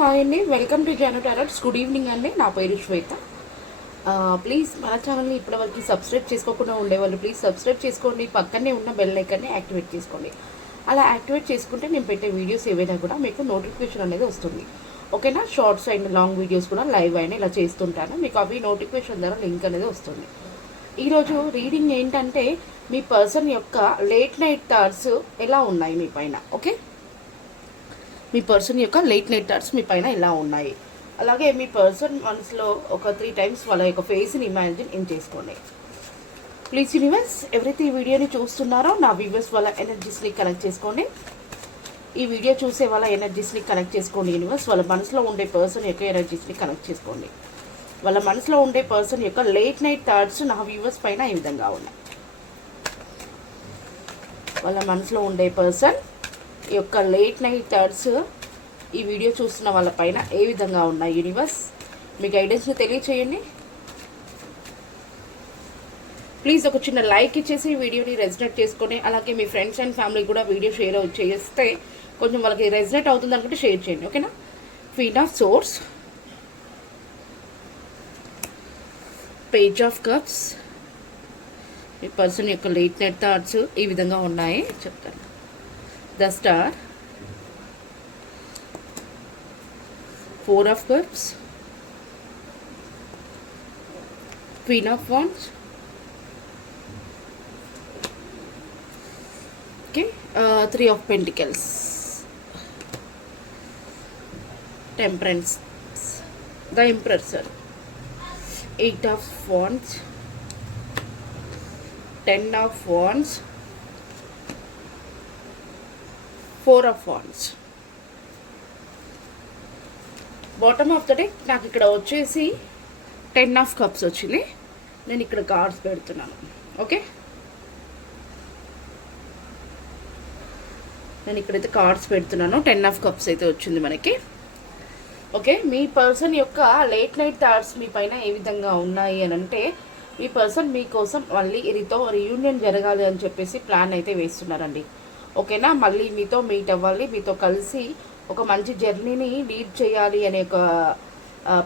Hi అండి. Welcome to జానో tarots. Good evening అండి. నా పేరు శ్వేత. ప్లీజ్ మన ఛానల్ని ఇప్పటివరకు సబ్స్క్రైబ్ చేసుకోకుండా ఉండేవాళ్ళు ప్లీజ్ సబ్స్క్రైబ్ చేసుకోండి. పక్కనే ఉన్న బెల్ ఐకాన్ని యాక్టివేట్ చేసుకోండి. అలా యాక్టివేట్ చేసుకుంటే నేను పెట్టే వీడియోస్ ఏవైనా కూడా మీకు నోటిఫికేషన్ అనేది వస్తుంది. ఓకేనా? షార్ట్స్ అండ్ లాంగ్ వీడియోస్ కూడా లైవ్ అయినా ఇలా చేస్తుంటాను. మీకు అవి నోటిఫికేషన్ ద్వారా లింక్ అనేది వస్తుంది. ఈరోజు రీడింగ్ ఏంటంటే మీ పర్సన్ యొక్క లేట్ నైట్ థాట్స్ ఎలా ఉన్నాయి మీ పైన. ఓకే? మీ పర్సన్ యొక్క లేట్ నైట్ థాట్స్ మీ పైన ఎలా ఉన్నాయి? అలాగే మీ పర్సన్ మనసులో ఒక త్రీ టైమ్స్ వాళ్ళ యొక్క ఫేస్ని ఇమాజిన్ ఏం చేసుకోండి. ప్లీజ్ యూనివర్స్ ఎవరైతే ఈ వీడియోని చూస్తున్నారో నా వ్యూవర్స్ వాళ్ళ ఎనర్జీస్ని కనెక్ట్ చేసుకోండి. ఈ వీడియో చూసే వాళ్ళ ఎనర్జీస్ని కనెక్ట్ చేసుకోండి యూనివర్స్ వాళ్ళ మనసులో ఉండే పర్సన్ యొక్క ఎనర్జీస్ని కనెక్ట్ చేసుకోండి. వాళ్ళ మనసులో ఉండే పర్సన్ యొక్క లేట్ నైట్ థాట్స్ నా వ్యూవర్స్ పైన ఈ విధంగా ఉన్నాయి. వాళ్ళ మనసులో ఉండే పర్సన్ యొక్క లేట్ నైట్ థర్డ్స్ ఈ వీడియో చూస్తున్న వాళ్ళ పైన ఏ విధంగా ఉన్నాయి యూనివర్స్ మీ గైడెన్స్ని తెలియచేయండి. ప్లీజ్ ఒక చిన్న లైక్ ఇచ్చేసి ఈ వీడియోని రెజినేట్ చేసుకొని అలాగే మీ ఫ్రెండ్స్ అండ్ ఫ్యామిలీ కూడా వీడియో షేర్ చేస్తే కొంచెం వాళ్ళకి రెజినేట్ అవుతుంది అనుకుంటే షేర్ చేయండి ఓకేనా queen of swords page of cups ఈ పర్సన్ యొక్క లేట్ నైట్ థాట్స్ ఈ విధంగా ఉన్నాయి చెప్తాను. the star, four of cups, queen of wands, okay, uh, three of pentacles, temperance, the emperor, sir. eight of wands, ten of wands, four of wands bottom of the deck నాకు ఇక్కడ వచ్చేసి ten of cups వచ్చింది. నేను ఇక్కడ cards పెడుతున్నాను. Okay నేను ఇక్కడైతే cards పెడుతున్నాను. టెన్ ఆఫ్ కప్స్ అయితే వచ్చింది మనకి. ఓకే మీ పర్సన్ యొక్క లేట్ నైట్ థాట్స్ మీ పైన ఏ విధంగా ఉన్నాయి అని అంటే మీ పర్సన్ మీకోసం మళ్ళీ ఇదితో రీయూనియన్ జరగాలి అని చెప్పేసి ప్లాన్ అయితే వేస్తున్నారండి. ఓకేనా? మళ్ళీ మీతో మీట్ అవ్వాలి మీతో కలిసి ఒక మంచి జర్నీని లీడ్ చేయాలి అనే ఒక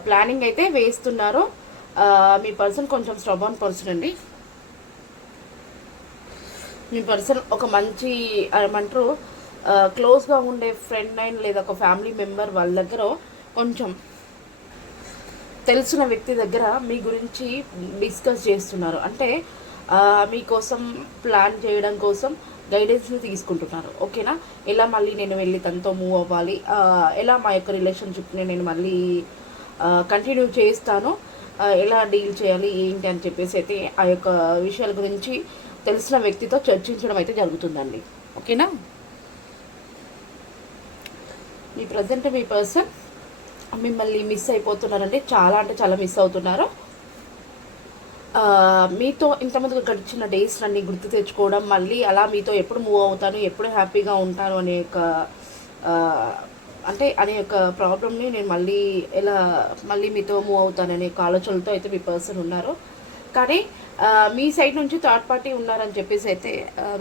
ప్లానింగ్ అయితే వేస్తున్నారు. మీ పర్సన్ కొంచెం స్ట్రబాన్ పర్సన్ అండి. మీ పర్సన్ ఒక మంచి ఏమంటారు క్లోజ్గా ఉండే ఫ్రెండ్ అయిన లేదా ఒక ఫ్యామిలీ మెంబర్ వాళ్ళ దగ్గర కొంచెం తెలిసిన వ్యక్తి దగ్గర మీ గురించి డిస్కస్ చేస్తున్నారు. అంటే మీకోసం ప్లాన్ చేయడం కోసం గైడెన్స్ని తీసుకుంటున్నారు. ఓకేనా? ఎలా మళ్ళీ నేను వెళ్ళి తనతో మూవ్ అవ్వాలి? ఎలా మా యొక్క రిలేషన్షిప్ని నేను మళ్ళీ కంటిన్యూ చేస్తాను? ఎలా డీల్ చేయాలి? ఏంటి అని చెప్పేసి అయితే ఆ యొక్క విషయాల గురించి తెలిసిన వ్యక్తితో చర్చించడం అయితే జరుగుతుందండి. ఓకేనా? మీ ప్రజెంట్ మీ పర్సన్ మిమ్మల్ని మిస్ అయిపోతున్నారండి. చాలా అంటే చాలా మిస్ అవుతున్నారు. మీతో ఇంతమంది గడిచిన డేస్ అన్ని గుర్తు తెచ్చుకోవడం మళ్ళీ అలా మీతో ఎప్పుడు మూవ్ అవుతాను ఎప్పుడు హ్యాపీగా ఉంటాను అనే ఒక అంటే అనే ఒక ప్రాబ్లమ్ని నేను మళ్ళీ ఎలా మళ్ళీ మీతో మూవ్ అవుతాను అనే ఒక ఆలోచనలతో అయితే మీ పర్సన్ ఉన్నారు. కానీ మీ సైడ్ నుంచి థర్డ్ పార్టీ ఉన్నారని చెప్పేసి అయితే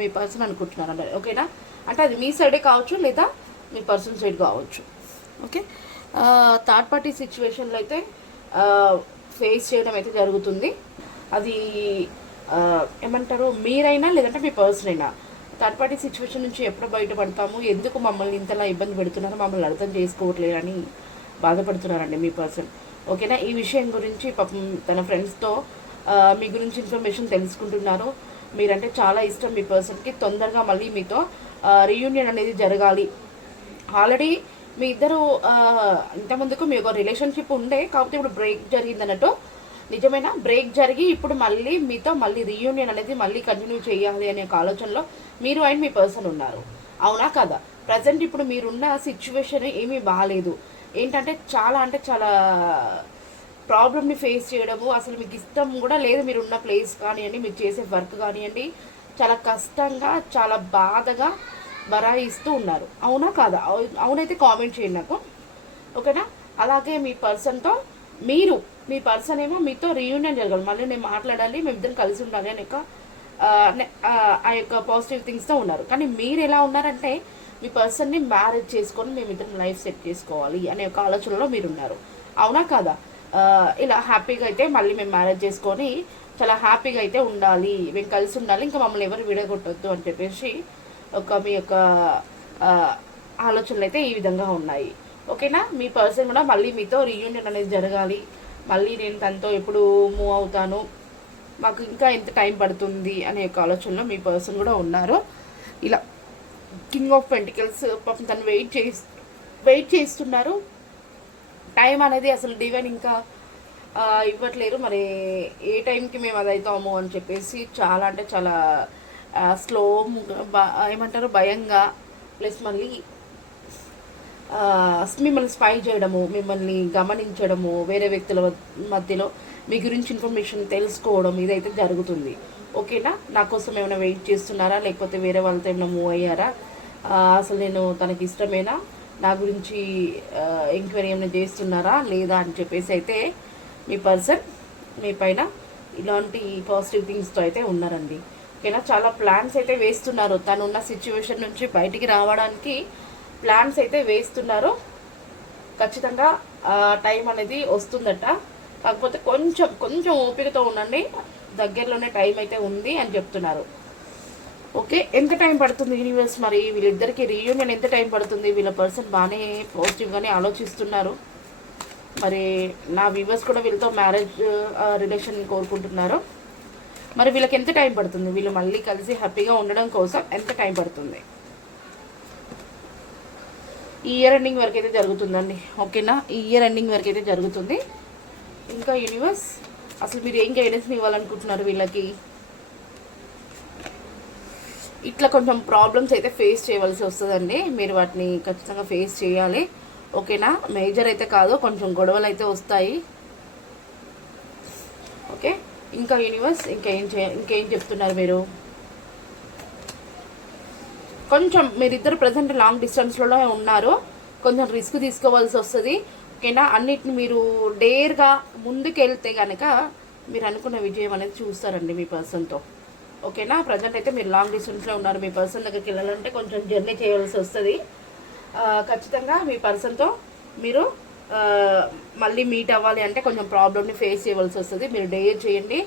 మీ పర్సన్ అనుకుంటున్నారు అంటే ఓకేనా అంటే అది మీ సైడే కావచ్చు లేదా మీ పర్సన్ సైడ్ కావచ్చు. ఓకే థర్డ్ పార్టీ సిచ్యువేషన్లో అయితే ఫేస్ చేయడం అయితే జరుగుతుంది. అది ఏమంటారు మీరైనా లేదంటే మీ పర్సన్ అయినా థర్డ్ పార్టీ సిచ్యువేషన్ నుంచి ఎప్పుడు బయటపడతాము? ఎందుకు మమ్మల్ని ఇంతలా ఇబ్బంది పెడుతున్నారో? మమ్మల్ని అర్థం చేసుకోవట్లేదు అని బాధపడుతున్నారండి మీ పర్సన్. ఓకేనా? ఈ విషయం గురించి పాపం తన ఫ్రెండ్స్తో మీ గురించి ఇన్ఫర్మేషన్ తెలుసుకుంటున్నారు. మీరంటే చాలా ఇష్టం మీ పర్సన్కి. తొందరగా మళ్ళీ మీతో రీయూనియన్ అనేది జరగాలి. ఆల్రెడీ మీ ఇద్దరు ఆ, ఇంతకుముందుకు మీ ఒక రిలేషన్షిప్ ఉండే కాకపోతే ఇప్పుడు బ్రేక్ జరిగింది అన్నట్టు నిజమైన? బ్రేక్ జరిగి ఇప్పుడు మళ్ళీ మీతో మళ్ళీ రీయూనియన్ అనేది మళ్ళీ కంటిన్యూ చేయాలి అనే ఒక ఆలోచనలో మీరు అండ్ మీ పర్సన్ ఉన్నారు. అవునా కదా? ప్రజెంట్ ఇప్పుడు మీరున్న సిచ్యువేషన్ ఏమీ బాగాలేదు ఏంటంటే చాలా అంటే చాలా ప్రాబ్లమ్ని ఫేస్ చేయడము అసలు మీకు ఇష్టం కూడా లేదు మీరు ఉన్న ప్లేస్ కానివ్వండి మీరు చేసే వర్క్ కానివ్వండి. చాలా కష్టంగా చాలా బాధగా బరాయిస్తూ ఉన్నారు. అవునా కాదా? అవునైతే కామెంట్ చేయండి నాకు. ఓకేనా? అలాగే మీ పర్సన్తో మీరు మీ పర్సన్ ఏమో మీతో రీయూనియన్ జరగాలి. మళ్ళీ నేను మాట్లాడాలి మేమిద్దరం కలిసి ఉండాలి అని ఒక ఆ, ఆ, యొక్క పాజిటివ్ థింగ్స్తో ఉన్నారు. కానీ మీరు ఎలా ఉన్నారంటే మీ పర్సన్ని మ్యారేజ్ చేసుకొని మేమిద్దరం లైఫ్ సెట్ చేసుకోవాలి అనే ఒక ఆలోచనలో మీరు ఉన్నారు అవునా కాదా? ఇలా హ్యాపీగా అయితే మళ్ళీ మేము మ్యారేజ్ చేసుకొని చాలా హ్యాపీగా అయితే ఉండాలి మేము కలిసి ఉండాలి ఇంకా మమ్మల్ని ఎవరు విడగొట్టొద్దు అని చెప్పేసి ఒక మీ యొక్క ఆలోచనలు అయితే ఈ విధంగా ఉన్నాయి. ఓకేనా? మీ పర్సన్ కూడా మళ్ళీ మీతో రీయూనియన్ అనేది జరగాలి. మళ్ళీ నేను తనతో ఎప్పుడు మూవ్ అవుతాను? మాకు ఇంకా ఎంత టైం పడుతుంది అనే ఒక ఆలోచనలో మీ పర్సన్ కూడా ఉన్నారు. ఇలా కింగ్ ఆఫ్ పెంటికల్స్ పాపం తను వెయిట్ చేసి వెయిట్ చేస్తున్నారు. టైం అనేది అసలు డివైన్ ఇంకా ఇవ్వట్లేరు మరి ఏ టైంకి మేము అది అవుతాము అని చెప్పేసి చాలా అంటే చాలా స్లో ఏమంటారు? భయంగా. ప్లస్ మళ్ళీ మిమ్మల్ని స్పై చేయడము మిమ్మల్ని గమనించడము వేరే వ్యక్తుల మధ్యలో మీ గురించి ఇన్ఫర్మేషన్ తెలుసుకోవడం ఇదైతే జరుగుతుంది. ఓకేనా? నా కోసం ఏమైనా వెయిట్ చేస్తున్నారా? లేకపోతే వేరే వాళ్ళతో ఏమైనా మూవ్ అయ్యారా? అసలు నేను తనకి ఇష్టమేనా? నా గురించి ఎంక్వైరీ ఏమైనా చేస్తున్నారా? లేదా అని చెప్పేసి అయితే మీ పర్సన్ మీ పైన ఇలాంటి పాజిటివ్ థింగ్స్తో అయితే ఉన్నారండి. ఓకేనా? చాలా ప్లాన్స్ అయితే వేస్తున్నారు. తను ఉన్న సిచ్యువేషన్ నుంచి బయటికి రావడానికి ప్లాన్స్ అయితే వేస్తున్నారు. ఖచ్చితంగా టైం అనేది వస్తుందట. కాకపోతే కొంచెం కొంచెం ఓపికతో ఉండండి. దగ్గరలోనే టైం అయితే ఉంది అని చెప్తున్నారు. ఓకే ఎంత టైం పడుతుంది యూనివర్స్ మరి? వీళ్ళిద్దరికి రీయూనియన్ ఎంత టైం పడుతుంది? వీళ్ళ పర్సన్ బాగానే పాజిటివ్గానే ఆలోచిస్తున్నారు. మరి నా వ్యూవర్స్ కూడా వీళ్ళతో మ్యారేజ్ రిలేషన్ కోరుకుంటున్నారు. మరి వీళ్ళకి ఎంత టైం పడుతుంది? వీళ్ళు మళ్ళీ కలిసి హ్యాపీగా ఉండడం కోసం ఎంత టైం పడుతుంది? ఈ ఇయర్ ఎండింగ్ వరకు అయితే జరుగుతుందండి. ఓకేనా ఈ ఇయర్ ఎండింగ్ వరకు అయితే జరుగుతుంది. ఇంకా యూనివర్స్ అసలు మీరు ఏం గైడెన్స్ని ఇవ్వాలనుకుంటున్నారు వీళ్ళకి? ఇట్లా కొంచెం ప్రాబ్లమ్స్ అయితే ఫేస్ చేయవలసి వస్తుందండి. మీరు వాటిని ఖచ్చితంగా ఫేస్ చేయాలి. ఓకేనా మేజర్ అయితే కాదు కొంచెం గొడవలు అయితే వస్తాయి. ఓకే ఇంకా యూనివర్స్ ఇంకేం చే ఇంకేం చెప్తున్నారు మీరు? కొంచెం మీరిద్దరు ప్రజెంట్ లాంగ్ డిస్టెన్స్లో ఉన్నారు. కొంచెం రిస్క్ తీసుకోవాల్సి వస్తుంది. ఓకేనా? అన్నిటిని మీరు డేర్గా ముందుకెళ్తే కనుక మీరు అనుకున్న విజయం అనేది చూస్తారండి మీ పర్సన్తో ఓకేనా? ప్రజెంట్ అయితే మీరు లాంగ్ డిస్టెన్స్లో ఉన్నారు. మీ పర్సన్ దగ్గరికి వెళ్ళాలంటే కొంచెం జర్నీ చేయవలసి వస్తుంది. ఖచ్చితంగా మీ పర్సన్తో మీరు మళ్ళీ మీట్ అవ్వాలి అంటే కొంచెం ప్రాబ్లమ్ని ఫేస్ చేయవలసి వస్తుంది. మీరు డేర్ చేయండి.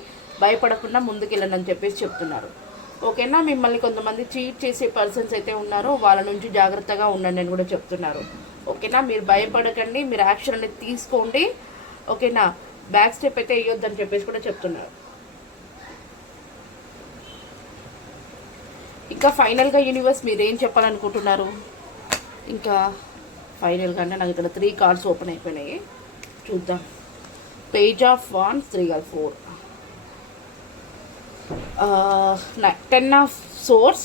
భయపడకుండా ముందుకెళ్ళండి అని చెప్పేసి చెప్తున్నారు. ఓకేనా? మిమ్మల్ని కొంతమంది చీట్ చేసే పర్సన్స్ అయితే ఉన్నారో వాళ్ళ నుంచి జాగ్రత్తగా ఉండండి అని కూడా చెప్తున్నారు. ఓకేనా? మీరు భయపడకండి మీరు యాక్షన్ అనేది తీసుకోండి. ఓకేనా? బ్యాక్ స్టెప్ అయితే వేయొద్దని చెప్పేసి కూడా చెప్తున్నారు. ఇంకా ఫైనల్గా యూనివర్స్ మీరు ఏం చెప్పాలనుకుంటున్నారు? ఇంకా ఫైనల్గా అంటే నాకు ఇక్కడ త్రీ కార్డ్స్ ఓపెన్ అయిపోయినాయి. చూద్దాం. Page of one three or four ten of swords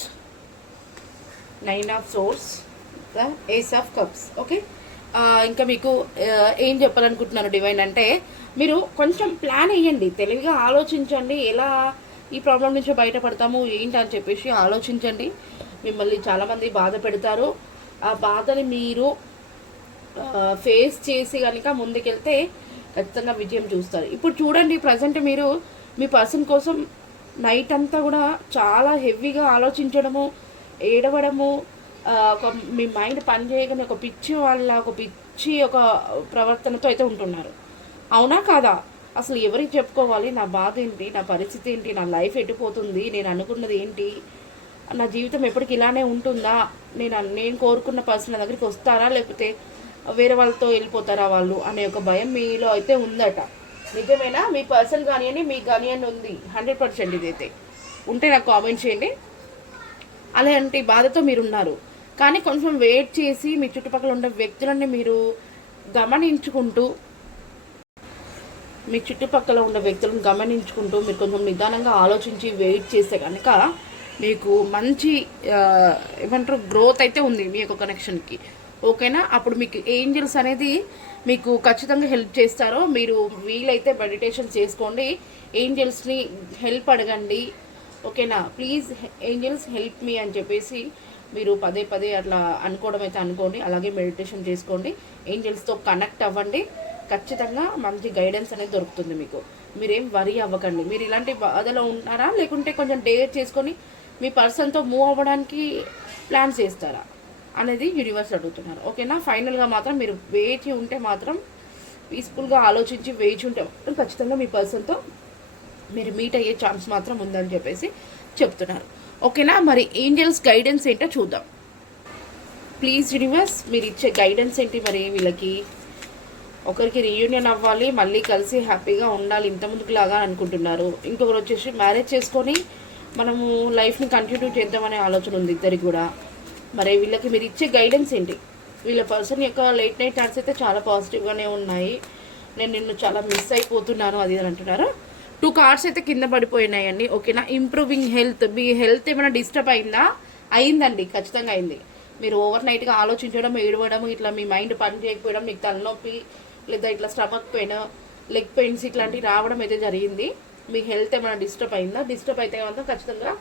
nine of swords the ace of cups okay ఇంకా మీకు uh, ఏం చెప్పాలనుకుంటున్నాను డివైన్ అంటే మీరు కొంచెం ప్లాన్ వేయండి. తెలివిగా ఆలోచించండి. ఎలా ఈ ప్రాబ్లం నుంచి బయటపడతాము ఏంటి అని చెప్పేసి ఆలోచించండి. మిమ్మల్ని చాలామంది బాధ పెడతారు. ఆ బాధని మీరు uh, ఫేస్ చేసి కనుక ముందుకెళ్తే ఖచ్చితంగా విజయం చూస్తారు. ఇప్పుడు చూడండి ప్రజెంట్ మీరు మీ పర్సన్ కోసం నైట్ అంతా కూడా చాలా హెవీగా ఆలోచించడము ఏడవడము ఒక మీ మైండ్ పని చేయగానే ఒక పిచ్చి వాళ్ళ ఒక పిచ్చి ఒక ప్రవర్తనతో అయితే ఉంటున్నారు. అవునా కాదా? అసలు ఎవరికి చెప్పుకోవాలి? నా బాధ ఏంటి? నా పరిస్థితి ఏంటి? నా లైఫ్ ఎటుపోతుంది నేను అనుకున్నది ఏంటి? నా జీవితం ఎప్పటికి ఇలానే ఉంటుందా? నేను నేను కోరుకున్న పర్సన్ దగ్గరికి వస్తారా? లేకపోతే వేరే వాళ్ళతో వెళ్ళిపోతారా వాళ్ళు? అనే ఒక భయం మీలో అయితే ఉందట. నిజమేనా? మీ పర్సన్ కానివ్వండి మీ కానివ్వండి ఉంది. హండ్రెడ్ పర్సెంట్ ఇదైతే. ఉంటే నాకు కామెంట్ చేయండి. అలాంటి బాధతో మీరు ఉన్నారు కానీ కొంచెం వెయిట్ చేసి మీ చుట్టుపక్కల ఉండే వ్యక్తులని మీరు గమనించుకుంటూ మీ చుట్టుపక్కల ఉన్న వ్యక్తులను గమనించుకుంటూ మీరు కొంచెం నిదానంగా ఆలోచించి వెయిట్ చేస్తే కనుక మీకు మంచి ఏమంటారు గ్రోత్ అయితే ఉంది మీ యొక్క కనెక్షన్కి ఓకేనా? అప్పుడు మీకు ఏంజల్స్ అనేది మీకు ఖచ్చితంగా హెల్ప్ చేస్తారో మీరు వీలైతే మెడిటేషన్ చేసుకోండి. ఏంజల్స్ని హెల్ప్ అడగండి. ఓకేనా? ప్లీజ్ ఏంజల్స్ హెల్ప్ మీ అని చెప్పేసి మీరు పదే పదే అట్లా అనుకోవడం అయితే అనుకోండి. అలాగే మెడిటేషన్ చేసుకోండి. ఏంజల్స్తో కనెక్ట్ అవ్వండి. ఖచ్చితంగా మంచి గైడెన్స్ అనేది దొరుకుతుంది మీకు. మీరేం వరి అవ్వకండి. మీరు ఇలాంటి బాధలో ఉన్నారా? లేకుంటే కొంచెం డేర్ చేసుకొని మీ పర్సన్తో మూవ్ అవ్వడానికి ప్లాన్ చేస్తారా? అనేది యూనివర్స్ అడుగుతున్నారు. ఓకేనా? ఫైనల్గా మాత్రం మీరు వేచి ఉంటే మాత్రం పీస్ఫుల్గా ఆలోచించి వేచి ఉంటే మాత్రం ఖచ్చితంగా మీ పర్సన్తో మీరు మీట్ అయ్యే ఛాన్స్ మాత్రం ఉందని చెప్పేసి చెప్తున్నారు. ఓకేనా? మరి ఏంజల్స్ గైడెన్స్ ఏంటో చూద్దాం. ప్లీజ్ యూనివర్స్ మీరు ఇచ్చే గైడెన్స్ ఏంటి మరి వీళ్ళకి? ఒకరికి రీయూనియన్ అవ్వాలి మళ్ళీ కలిసి హ్యాపీగా ఉండాలి ఇంత ముందుకులాగా అనుకుంటున్నారు. ఇంకొకరు వచ్చేసి మ్యారేజ్ చేసుకొని మనము లైఫ్ని కంటిన్యూ చేద్దామనే ఆలోచన ఉంది ఇద్దరికి కూడా. మరి వీళ్ళకి మీరు ఇచ్చే గైడెన్స్ ఏంటి? వీళ్ళ పర్సన్ యొక్క లేట్ నైట్ థాట్స్ అయితే చాలా పాజిటివ్గానే ఉన్నాయి. నేను నిన్ను చాలా మిస్ అయిపోతున్నాను అది అని అంటున్నారు? టూ కార్డ్స్ అయితే కింద పడిపోయినాయండి. ఓకేనా ఇంప్రూవింగ్ హెల్త్ మీ హెల్త్ ఏమైనా డిస్టర్బ్ అయిందా? అయిందండి ఖచ్చితంగా అయింది. మీరు ఓవర్ నైట్గా ఆలోచించడం ఏడవడం ఇట్లా మీ మైండ్ పని చేయకపోవడం మీకు తలనొప్పి లేదా ఇట్లా స్టమక్ పెయిన్ లెగ్ పెయిన్స్ ఇట్లాంటివి రావడం అయితే జరిగింది. మీ హెల్త్ ఏమైనా డిస్టర్బ్ అయిందా? డిస్టర్బ్ అయితే మాత్రం ఖచ్చితంగా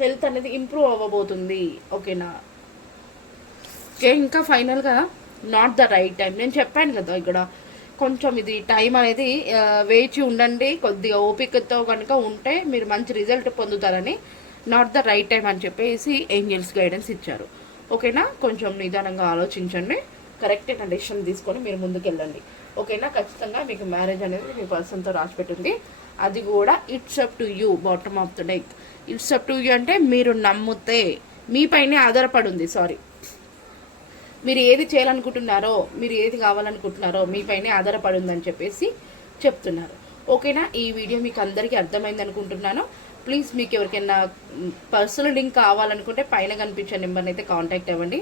హెల్త్ అనేది ఇంప్రూవ్ అవ్వబోతుంది. ఓకేనా ఓకే ఇంకా ఫైనల్గా నాట్ ద రైట్ టైం నేను చెప్పాను కదా ఇక్కడ కొంచెం ఇది టైం అనేది వేచి ఉండండి కొద్దిగా ఓపికతో కనుక ఉంటే మీరు మంచి రిజల్ట్ పొందుతారని నాట్ ద రైట్ టైం అని చెప్పేసి ఏంజల్స్ గైడెన్స్ ఇచ్చారు. ఓకేనా? కొంచెం నిదానంగా ఆలోచించండి. కరెక్ట్ డెసిషన్ తీసుకొని మీరు ముందుకెళ్ళండి. ఓకేనా? ఖచ్చితంగా మీకు మ్యారేజ్ అనేది మీ పర్సన్తో రాసిపెట్టింది. అది కూడా it's up to you bottom of the deck it's up to you అంటే మీరు నమ్మితే మీపైనే ఆధారపడి ఉంది సారీ మీరు ఏది చేయాలనుకుంటున్నారో మీరు ఏది కావాలనుకుంటున్నారో మీపైనే ఆధారపడి ఉందని చెప్పేసి చెప్తున్నారు. ఓకేనా? ఈ వీడియో మీకు అందరికీ అర్థమైంది అనుకుంటున్నాను. ప్లీజ్ మీకు ఎవరికైనా పర్సనల్ లింక్ కావాలనుకుంటే పైన కనిపించే నెంబర్ని అయితే కాంటాక్ట్ అవ్వండి.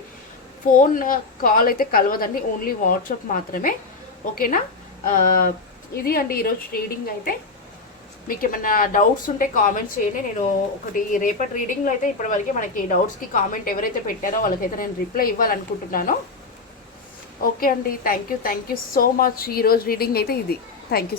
ఫోన్ కాల్ అయితే కలవదండి. ఓన్లీ వాట్సాప్ మాత్రమే. ఓకేనా? ఇది అండి ఈరోజు రీడింగ్ అయితే. మీకు ఏమైనా డౌట్స్ ఉంటే కామెంట్స్ చేయండి. నేను ఒకటి రేపటి రీడింగ్లో అయితే ఇప్పటివరకు మనకి డౌట్స్కి కామెంట్ ఎవరైతే పెట్టారో వాళ్ళకైతే నేను రిప్లై ఇవ్వాలనుకుంటున్నాను. ఓకే అండి. Thank you thank you so much ఈరోజు రీడింగ్ అయితే ఇది. Thank you